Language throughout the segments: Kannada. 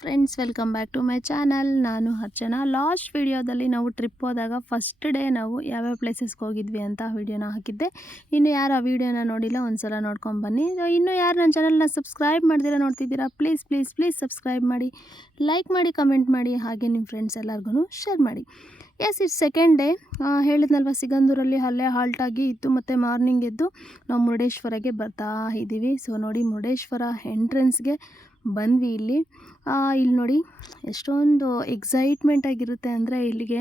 Friends, welcome back to my channel. ನಾನು ಅರ್ಚನಾ. ಲಾಸ್ಟ್ ವಿಡಿಯೋದಲ್ಲಿ ನಾವು ಟ್ರಿಪ್ ಹೋದಾಗ ಫಸ್ಟ್ ಡೇ ನಾವು ಯಾವ್ಯಾವ ಪ್ಲೇಸಸ್ಗೆ ಹೋಗಿದ್ವಿ ಅಂತ ವಿಡಿಯೋನ ಹಾಕಿದ್ದೆ. ಇನ್ನು ಯಾರು ಆ ವಿಡಿಯೋನ ನೋಡಿಲ್ಲ ಒಂದ್ಸಲ ನೋಡ್ಕೊಂಡು ಬನ್ನಿ. ಇನ್ನು ಯಾರು ನನ್ನ ಚಾನಲ್ನ ಸಬ್ಸ್ಕ್ರೈಬ್ ಮಾಡ್ದಿರ ನೋಡ್ತಿದ್ದೀರಾ, ಪ್ಲೀಸ್ ಪ್ಲೀಸ್ ಪ್ಲೀಸ್ ಸಬ್ಸ್ಕ್ರೈಬ್ ಮಾಡಿ, ಲೈಕ್ ಮಾಡಿ, ಕಮೆಂಟ್ ಮಾಡಿ, ಹಾಗೆ ನಿಮ್ಮ ಫ್ರೆಂಡ್ಸ್ ಎಲ್ಲರಿಗೂ ಶೇರ್ ಮಾಡಿ. Yes, it's second day. ಹೇಳಿದ್ನಲ್ವ, ಸಿಗಂದೂರಲ್ಲಿ ಅಲ್ಲೇ ಹಾಲ್ಟಾಗಿ ಇತ್ತು. ಮತ್ತು ಮಾರ್ನಿಂಗ್ ಎದ್ದು ನಾವು ಮುರುಡೇಶ್ವರಗೆ ಬರ್ತಾ ಇದ್ದೀವಿ. ಸೊ ನೋಡಿ, ಮುರುಡೇಶ್ವರ ಎಂಟ್ರೆನ್ಸ್ಗೆ ಬಂದ್ವಿ. ಇಲ್ಲಿ ನೋಡಿ ಎಷ್ಟೊಂದು ಎಕ್ಸೈಟ್ಮೆಂಟ್ ಆಗಿರುತ್ತೆ ಅಂದರೆ, ಇಲ್ಲಿಗೆ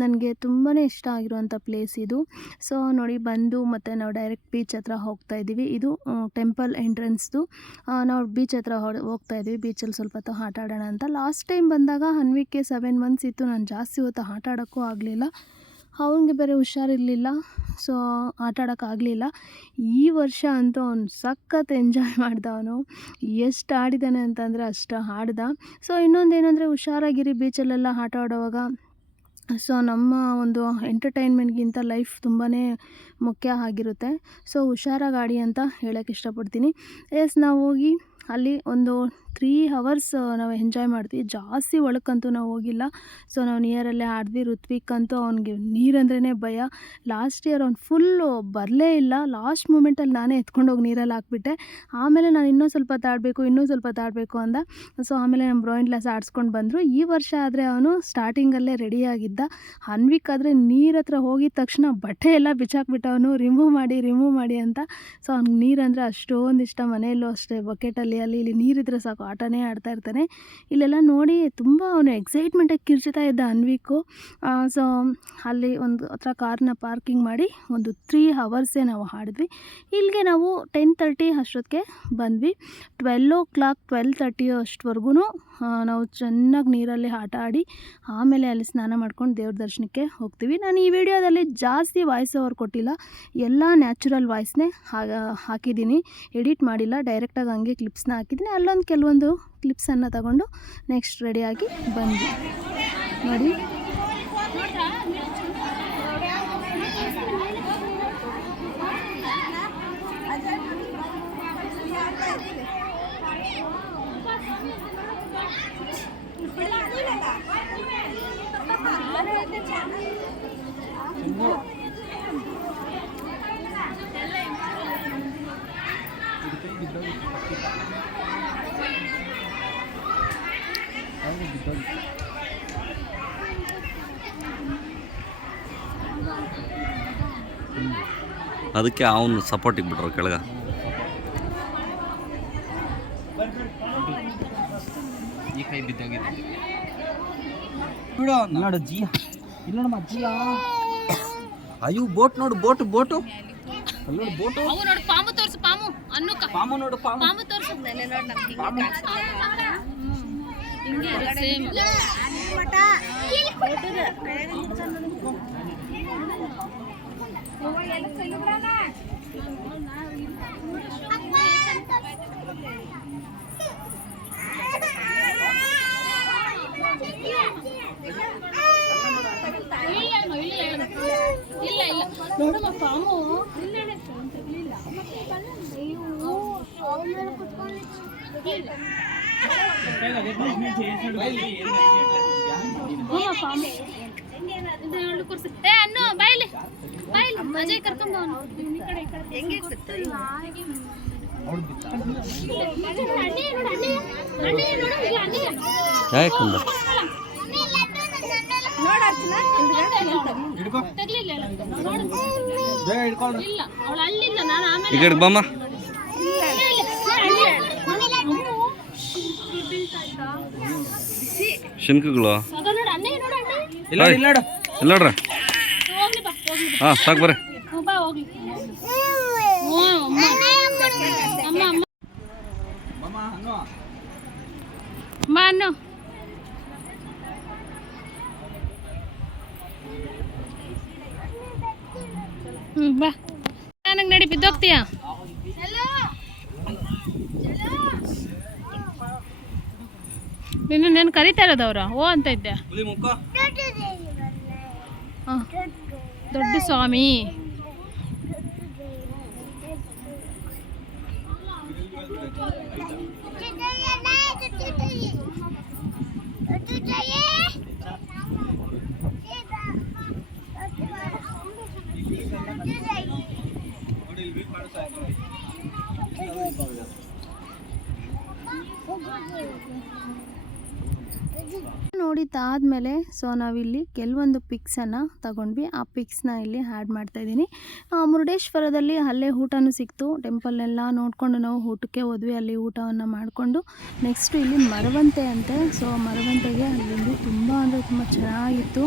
ನನಗೆ ತುಂಬಾ ಇಷ್ಟ ಆಗಿರುವಂಥ ಪ್ಲೇಸ್ ಇದು. ಸೊ ನೋಡಿ, ಬಂದು ಮತ್ತು ನಾವು ಡೈರೆಕ್ಟ್ ಬೀಚ್ ಹತ್ರ ಹೋಗ್ತಾ ಇದ್ದೀವಿ. ಇದು ಟೆಂಪಲ್ ಎಂಟ್ರೆನ್ಸ್ದು. ನಾವು ಬೀಚ್ ಹತ್ರ ಹೋಗ್ತಾ ಇದ್ದೀವಿ. ಬೀಚಲ್ಲಿ ಸ್ವಲ್ಪ ಹೊತ್ತು ಆಟ ಆಡೋಣ ಅಂತ. ಲಾಸ್ಟ್ ಟೈಮ್ ಬಂದಾಗ ಅನ್ವಿಕ್ಕೆ 7 months ಇತ್ತು. ನಾನು ಜಾಸ್ತಿ ಹೊತ್ತು ಆಟ ಆಡೋಕ್ಕೂ ಆಗಲಿಲ್ಲ, ಅವನಿಗೆ ಬೇರೆ ಹುಷಾರಿರಲಿಲ್ಲ. ಸೊ ಆಟ ಆಡೋಕ್ಕಾಗಲಿಲ್ಲ. ಈ ವರ್ಷ ಅಂತೂ ಅವ್ನು ಸಖತ್ ಎಂಜಾಯ್ ಮಾಡ್ದ. ಅವನು ಎಷ್ಟು ಆಡಿದ್ದಾನೆ ಅಂತಂದರೆ ಅಷ್ಟು ಆಡ್ದ. ಸೊ ಇನ್ನೊಂದೇನೆಂದರೆ, ಹುಷಾರಾಗಿರಿ ಬೀಚಲ್ಲೆಲ್ಲ ಆಟ ಆಡೋವಾಗ. ಸೊ ನಮ್ಮ ಒಂದು ಎಂಟರ್ಟೈನ್ಮೆಂಟ್ಗಿಂತ ಲೈಫ್ ತುಂಬಾ ಮುಖ್ಯ ಆಗಿರುತ್ತೆ. ಸೊ ಹುಷಾರಾಗಿ ಆಡಿ ಅಂತ ಹೇಳೋಕ್ಕೆ ಇಷ್ಟಪಡ್ತೀನಿ. ಎಸ್, ನಾವು ಹೋಗಿ ಅಲ್ಲಿ ಒಂದು 3 hours ನಾವು ಎಂಜಾಯ್ ಮಾಡ್ತೀವಿ. ಜಾಸ್ತಿ ಒಳಕ್ಕಂತೂ ನಾವು ಹೋಗಿಲ್ಲ. ಸೊ ನಾವು ನಿಯರಲ್ಲೇ ಆಡಿದ್ವಿ. ಋತ್ವಿಕ್ ಅಂತೂ ಅವ್ನಿಗೆ ನೀರಂದ್ರೇ ಭಯ. ಲಾಸ್ಟ್ ಇಯರ್ ಅವ್ನು ಫುಲ್ಲು ಬರಲೇ ಇಲ್ಲ. ಲಾಸ್ಟ್ ಮೂಮೆಂಟಲ್ಲಿ ನಾನೇ ಎತ್ಕೊಂಡೋಗಿ ನೀರಲ್ಲಿ ಹಾಕ್ಬಿಟ್ಟೆ. ಆಮೇಲೆ ನಾನು ಇನ್ನೂ ಸ್ವಲ್ಪ ತಾಡಬೇಕು ಅಂದ. ಸೊ ಆಮೇಲೆ ನಮ್ಮ ಬ್ರೋಯಿನ್ ಗ್ಲಾಸ್ ಆಡಿಸ್ಕೊಂಡು ಬಂದರು. ಈ ವರ್ಷ ಆದರೆ ಅವನು ಸ್ಟಾರ್ಟಿಂಗಲ್ಲೇ ರೆಡಿಯಾಗಿದ್ದ. ಅನ್ವಿಕ್ ಆದರೆ ನೀರ ಹತ್ರ ಹೋಗಿದ ತಕ್ಷಣ ಬಟ್ಟೆ ಎಲ್ಲ ಬಿಚ್ಚಾಕ್ಬಿಟ್ಟ. ಅವನು ರಿಮೂವ್ ಮಾಡಿ ಅಂತ. ಸೊ ಅವ್ನಿಗೆ ನೀರಂದರೆ ಅಷ್ಟೊಂದು ಇಷ್ಟ. ಮನೆಯಲ್ಲೂ ಅಷ್ಟೇ, ಬಕೆಟಲ್ಲಿ ಅಲ್ಲಿ ಇಲ್ಲಿ ನೀರಿದ್ರೆ ಸಾಕು ಆಟನೇ ಆಡ್ತಾ ಇರ್ತಾನೆ. ಇಲ್ಲೆಲ್ಲ ನೋಡಿ ತುಂಬ ಅವನು ಎಕ್ಸೈಟ್ಮೆಂಟಾಗಿ ಕಿರ್ಚ್ತಾ ಇದ್ದ ಅನ್ವಿಕು. ಸೊ ಅಲ್ಲಿ ಒಂದು ಹತ್ರ ಕಾರ್ನ ಪಾರ್ಕಿಂಗ್ ಮಾಡಿ ಒಂದು 3 hours ನಾವು ಆಡಿದ್ವಿ. ಇಲ್ಲಿಗೆ ನಾವು 10:30 ಅಷ್ಟೊತ್ತಿಗೆ ಬಂದ್ವಿ. 12:30 ಅಷ್ಟವರೆಗೂ ನಾವು ಚೆನ್ನಾಗಿ ನೀರಲ್ಲಿ ಆಟ ಆಡಿ ಆಮೇಲೆ ಅಲ್ಲಿ ಸ್ನಾನ ಮಾಡ್ಕೊಂಡು ದೇವ್ರ ದರ್ಶನಕ್ಕೆ ಹೋಗ್ತೀವಿ. ನಾನು ಈ ವಿಡಿಯೋದಲ್ಲಿ ಜಾಸ್ತಿ ವಾಯ್ಸ್ ಓವರ್ ಕೊಟ್ಟಿಲ್ಲ, ಎಲ್ಲ ನ್ಯಾಚುರಲ್ ವಾಯ್ಸ್ನೇ ಹಾಕಿದ್ದೀನಿ, ಎಡಿಟ್ ಮಾಡಿಲ್ಲ. ಡೈರೆಕ್ಟಾಗಿ ಹಂಗೆ ಕ್ಲಿಪ್ಸ್ನ ಹಾಕಿದ್ದೀನಿ. ಅಲ್ಲೊಂದು ಕೆಲವೊಂದು ಕ್ಲಿಪ್ಸನ್ನು ತಗೊಂಡು ನೆಕ್ಸ್ಟ್ ರೆಡಿಯಾಗಿ ಬಂದ್ವಿ. ನೋಡಿ, ಅದಕ್ಕೆ ಅವನು ಸಪೋರ್ಟಿಗೆ ಬಿಟ್ರು ಕೆಳಗ. ಈ ಕೈ ಬಿದ್ದೋಗಿದೆ ನೋಡು ಜಿಯ, ಇಲ್ಲ ನೋಡಮ್ಮ ಜಿಯ. ಅಯ್ಯೋ ಬೋಟ್ ನೋಡು, ಬೋಟು ಬೋಟು ಅಲ್ಲಿ ನೋಡು, ಬೋಟು. ಅವು ನೋಡು, ಪಾಮು ತೋರಿಸು, ಪಾಮು ಅನ್ನುಕ, ಪಾಮು ನೋಡು, ಪಾಮು ತೋರಿಸು. ನೆಲೆ ನೋಡು, ನಮಗೆ ಹಿಂಗೆ ಸೇಮ್ ಮಟ ಇಲ್ಲ ನೋಡಮ್ಮ ಪಾಮು ಅನ್ನು ಬಾಯ್ಲಿ ಅಜಯ್ ಕರ್ಕೊಂಡ್ ಈ ಕಡೆ ಬಮ್ಮ. ಶಂಕುಗಳು ಎಲ್ಲೋಡ್ರ. ಹಾಂ ಸಾಕು ಬರ್ರಿ. ಬಾ, ನನಗೆ ನಡಿ, ಬಿದ್ದೋಗ್ತೀಯ. ನೀನು ಕರಿತಾ ಇರೋದವ್ರ ಓ ಅಂತ ಇದ್ದೆ. ಹಾಂ, ದೊಡ್ಡ ಸ್ವಾಮಿ. ನೋಡಿದ್ದಾದಮೇಲೆ ಸೊ ನಾವಿಲ್ಲಿ ಕೆಲವೊಂದು ಪಿಕ್ಸನ್ನು ತಗೊಂಡ್ವಿ. ಆ ಪಿಕ್ಸ್ನ ಇಲ್ಲಿ ಆ್ಯಡ್ ಮಾಡ್ತಾಯಿದ್ದೀನಿ. ಮುರುಡೇಶ್ವರದಲ್ಲಿ ಅಲ್ಲೇ ಊಟನೂ ಸಿಕ್ತು. ಟೆಂಪಲ್ನೆಲ್ಲ ನೋಡಿಕೊಂಡು ನಾವು ಊಟಕ್ಕೆ ಹೋದ್ವಿ. ಅಲ್ಲಿ ಊಟವನ್ನು ಮಾಡಿಕೊಂಡು ನೆಕ್ಸ್ಟು ಇಲ್ಲಿ ಮರವಂತೆ ಅಂತೆ. ಸೊ ಮರವಂತೆಗೆ ಅಲ್ಲಿ ತುಂಬ ಅಂದರೆ ತುಂಬ ಚೆನ್ನಾಗಿತ್ತು.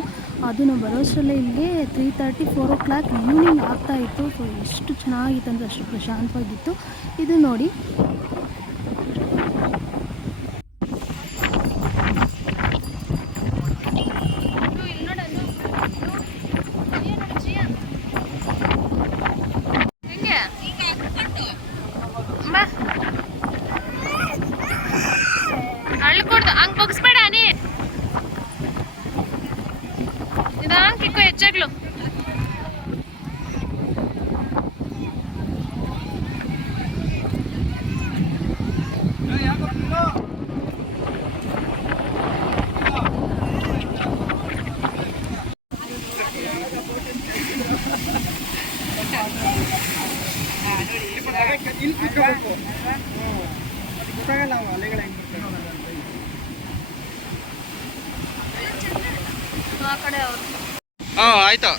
ಅದು ನಾವು ಬರೋಷ್ಟರಲ್ಲೇ ಇಲ್ಲಿ 3:30 4 o'clock ಈವ್ನಿಂಗ್ ಆಗ್ತಾಯಿತ್ತು. ಸೊ ಎಷ್ಟು ಚೆನ್ನಾಗಿತ್ತು ಅಂದರೆ ಅಷ್ಟು ಪ್ರಶಾಂತವಾಗಿತ್ತು. ಇದು ನೋಡಿ ಅಳ್ಕೊಡ್ದು ಹಂಗೆ ಬಗ್ಸ್ಬೇಡ ನೀ ಇದು ಹಂಗೆ ಕಿಕ್ಕು ಹೆಚ್ಚಾಗ್ಲು. ಆ ಕಡೆ ಅವರು ಆಯ್ತು.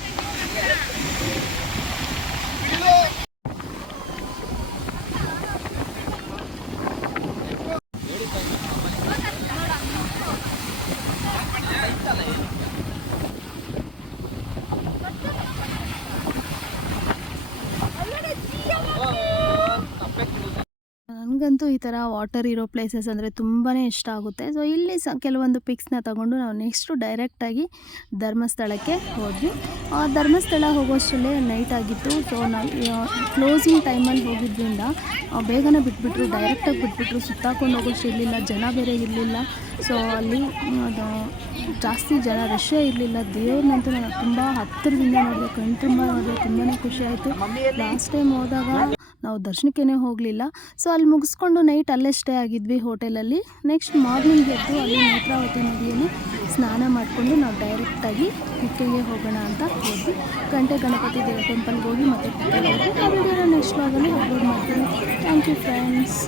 ನನಗಂತೂ ಈ ಥರ ವಾಟರ್ ಇರೋ ಪ್ಲೇಸಸ್ ಅಂದರೆ ತುಂಬಾ ಇಷ್ಟ ಆಗುತ್ತೆ. ಸೊ ಇಲ್ಲಿ ಕೆಲವೊಂದು ಪಿಕ್ಸ್ನ ತಗೊಂಡು ನಾವು ನೆಕ್ಸ್ಟು ಡೈರೆಕ್ಟಾಗಿ ಧರ್ಮಸ್ಥಳಕ್ಕೆ ಹೋದ್ವಿ. ಧರ್ಮಸ್ಥಳ ಹೋಗೋಷ್ಟರಲ್ಲೇ ನೈಟ್ ಆಗಿತ್ತು. ಸೊ ನಾವು ಕ್ಲೋಸಿಂಗ್ ಟೈಮಲ್ಲಿ ಹೋಗಿದ್ದರಿಂದ ಬೇಗನೆ ಬಿಟ್ಬಿಟ್ರು, ಡೈರೆಕ್ಟಾಗಿ ಬಿಟ್ಬಿಟ್ರು. ಸುತ್ತಾಕೊಂಡು ಹೋಗೋಷ್ಟು ಇರಲಿಲ್ಲ, ಜನ ಬೇರೆ ಇರಲಿಲ್ಲ. ಸೊ ಅಲ್ಲಿ ಜಾಸ್ತಿ ಜನ ರಶ್ಶೇ ಇರಲಿಲ್ಲ. ದೇವ್ರನ್ನಂತೂ ನಾನು ತುಂಬ ಹತ್ತಿರದಿಂದ ನೋಡಿದೆ, ಕಣ್ಣು ತುಂಬ ನೋಡಿದೆ, ತುಂಬಾ ಖುಷಿ ಆಯಿತು. ಲಾಸ್ಟ್ ಟೈಮ್ ಹೋದಾಗ ನಾವು ದರ್ಶನಕ್ಕೇ ಹೋಗಲಿಲ್ಲ. ಸೊ ಅಲ್ಲಿ ಮುಗಿಸ್ಕೊಂಡು ನೈಟ್ ಅಲ್ಲೇ ಸ್ಟೇ ಆಗಿದ್ವಿ ಹೋಟೆಲಲ್ಲಿ. ನೆಕ್ಸ್ಟ್ ಮಾರ್ನಿಂಗ್ ಎದ್ದು ಅಲ್ಲಿ ನೇತ್ರಾವತಿ ನದಿಯಲ್ಲಿ ಸ್ನಾನ ಮಾಡಿಕೊಂಡು ನಾವು ಡೈರೆಕ್ಟಾಗಿ ಕುಕ್ಕೆಗೆ ಹೋಗೋಣ ಅಂತ ಹೋದ್ವಿ. ಗಂಟೆ ಗಣಪತಿ ದೇವ ಟೆಂಪಲ್ಗೆ ಹೋಗಿ ಮತ್ತೆ ಕುಕ್ಕೆಗೆ ಹೋಗಿ ಆ ವಿಡಿಯೋನ ನೆಕ್ಸ್ಟ್ ವ್ಲಾಗಲ್ಲಿ ಅಪ್ಲೋಡ್ ಮಾಡ್ತೀನಿ. Thank you friends.